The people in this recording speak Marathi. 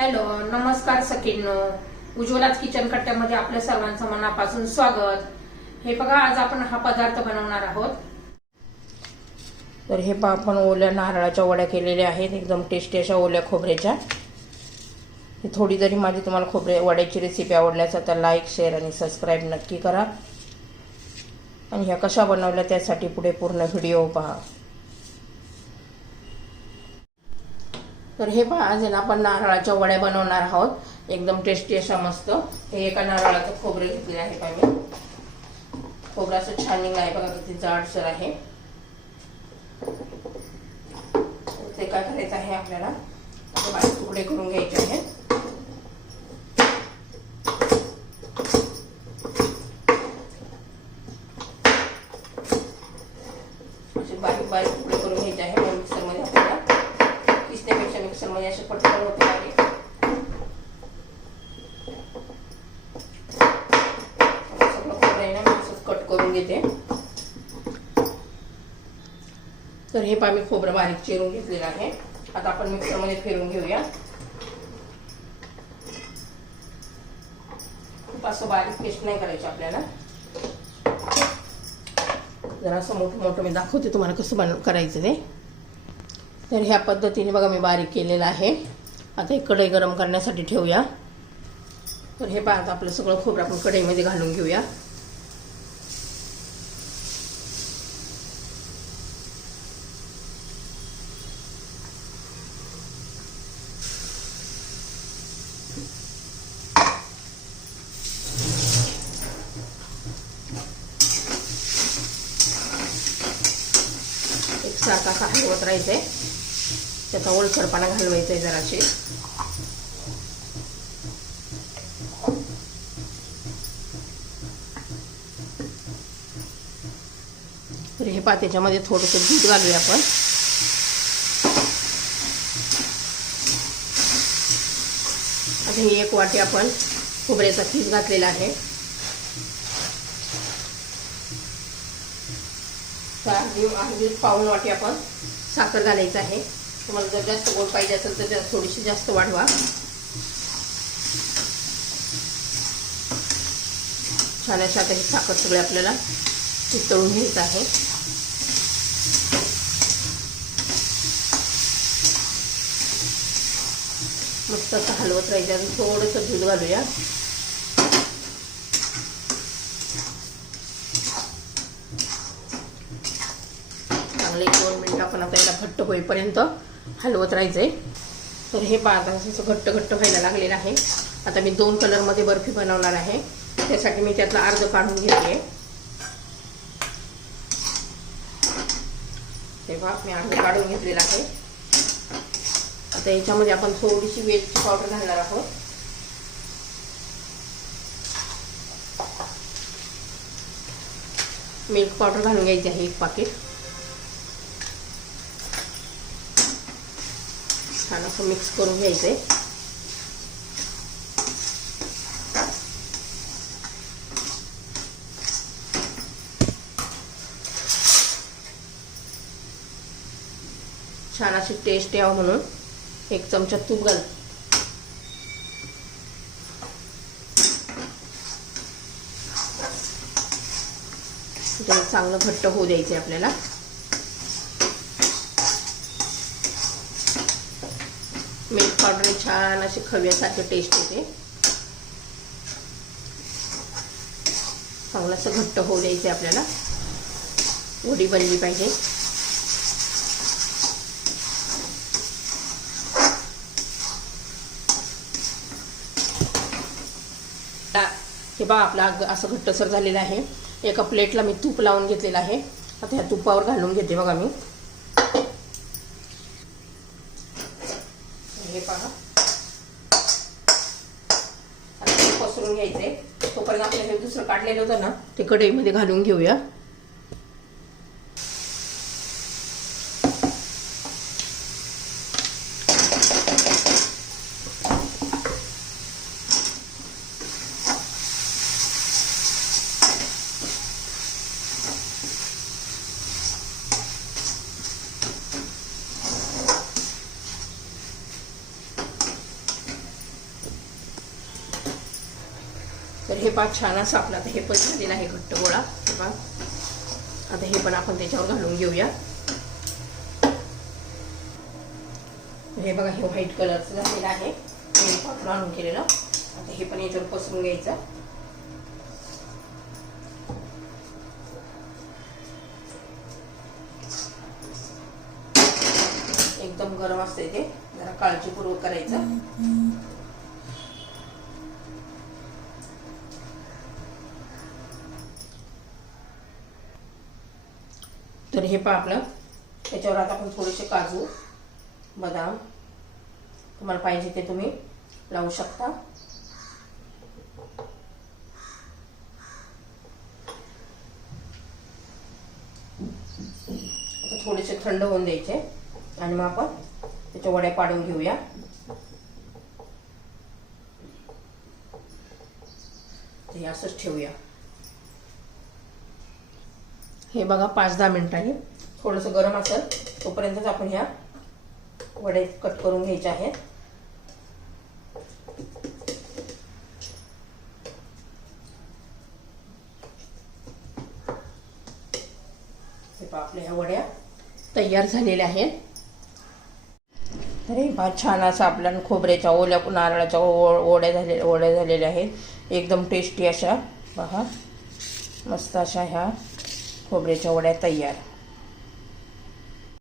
हॅलो, नमस्कार सखींनो. उज्ज्वलाच किचन कट्ट्यामध्ये आपल्या सर्वांचं मनापासून स्वागत. हे बघा, आज आपण हा पदार्थ बनवणार आहोत. तर हे पहा, आपण ओल्या नारळाच्या वड्या केलेल्या आहेत, एकदम टेस्टी अशा ओल्या खोबऱ्याच्या. ही थोडी जरी माझी तुम्हाला वड्याची रेसिपी आवडल्यास तर लाईक, शेअर आणि सबस्क्राईब नक्की करा. आणि ह्या कशा बनवल्या त्यासाठी पुढे पूर्ण व्हिडिओ पहा. तर हे पहा, आज आपण नारळाच्या वड्या बनवणार आहोत, एकदम टेस्टी अशा मस्त. हे एका नारळाचं खोबरे घेतले आहे का मी. खोबरं असं छान निघलं आहे बघा, किती जाडसर आहे. ते काय करायचं आहे आपल्याला, बारीक तुकडे करून घ्यायचे आहेत. असे बारीक बारीक तुकडे करून घ्यायचे आहे. मिक्सरमध्ये आपल्याला किसण्यापेक्षा मिक्सरमध्ये असे पटकन होते आहे. सगळं खोबरं आहे ना, मी असंच कट करून घेते. तर हे पहा, मी खोबरं बारीक चिरून घेतलेलं आहे. आता आपण मिक्सरमध्ये फिरून घेऊया. खूप असं बारीक पेस्ट नाही करायची आपल्याला, जरा असं मोठं मोठं मी दाखवते तुम्हाला कसं करायचं ते. तर ह्या पद्धतीने बघा मी बारीक केलेलं आहे. आता एक कढई गरम करण्यासाठी ठेवूया. तर हे पहा, आता आपलं सगळं खोबरं आपण कढईमध्ये घालून घेऊया. एकसारखा असा हलवत राहायचंय, त्याचा ओलसरपणा घालवायचा आहे जराशी. तर हे पहा, त्याच्यामध्ये थोडंसं दूध घालूया आपण. आता ही एक वाटी आपण खोबऱ्याचा खीस घातलेला आहे. पाऊण वाटी आपण साखर घालायचं आहे. तुम्हाला जर जास्त गोड पाहिजे असेल तर थोडीशी जास्त वाढवा. छान अशा आता ही साखर सगळी आपल्याला वितळून घ्यायचं आहे. मस्त असं हलवत राहायचं. अजून थोडंसं दूध घालूया. चांगले 1-2 मिनिटं आपण आता याला घट्ट होईपर्यंत हलवत राहायचंय. तर हे पहा, असं घट्ट घट्ट व्हायला लागलेलं आहे. आता मी 2 कलरमध्ये बर्फी बनवणार आहे. त्यासाठी मी त्यातलं अर्ध काढून घेते. हे पहा, मी अर्ध काढून घेतलेलं आहे. आता याच्यामध्ये आपण थोडीशी वेलची पावडर घालणार आहोत. मिल्क पावडर घालून घ्यायची आहे 1 पाकिट. छान असं मिक्स करून घ्यायचंय. छान अशी टेस्ट यावं म्हणून 1 चमचा तूप घाल. ते चांगलं घट्ट होऊ द्यायचे आपल्याला. मिल्क पावडर छान अशी खव्यासारखी टेस्ट येते. चांगलं असं घट्ट होऊ द्यायचे आपल्याला. वडी बनली पाहिजे. हे बघा, आपलं असं घट्टसर झालेलं आहे. एका प्लेटला मी तूप लावून घेतलेलं आहे. आता ह्या तुपावर घालून घेते बघा मी. हे पहा, आता ते पसरून घ्यायचे. तोपर्यंत आपल्याला हे दुसरं काढलेलं होतं ना, ते कढईमध्ये घालून घेऊया. तर हे पहा छान असं आपलं आता हे पण झालेलं आहे घट्ट गोळा. पहा आता हे पण आपण त्याच्यावर घालून घेऊया. हे बघा हे व्हाईट कलरचं झालेलं आहे पातळ आणून केलेलं. आता हे पण याच्यावर पसरून घ्यायचं. एकदम गरम असते ते, जरा काळजीपूर्वक करायचं. तर हे पहा आपलं त्याच्यावर आता आपण थोडेसे काजू बदाम तुम्हाला पाहिजे ते तुम्ही लावू शकता. आता थोडेसे थंड होऊन द्यायचे आणि मग आपण त्याच्या वड्या पाडून घेऊया. ते असंच ठेवूया. हे बघा 5-10 मिनिटांनी थोडंसं गरम असेल तोपर्यंतच आपण ह्या वडे कट करून घ्यायचे आहेत. हे पहा आपल्या ह्या वड्या तयार झालेल्या आहेत. अरे पहा छान असं आपल्या खोबऱ्याच्या ओल्या नारळाच्या वड्या झालेल्या आहेत. एकदम टेस्टी अशा पहा मस्त अशा ह्या खोबऱ्याच्या वड्या तयार.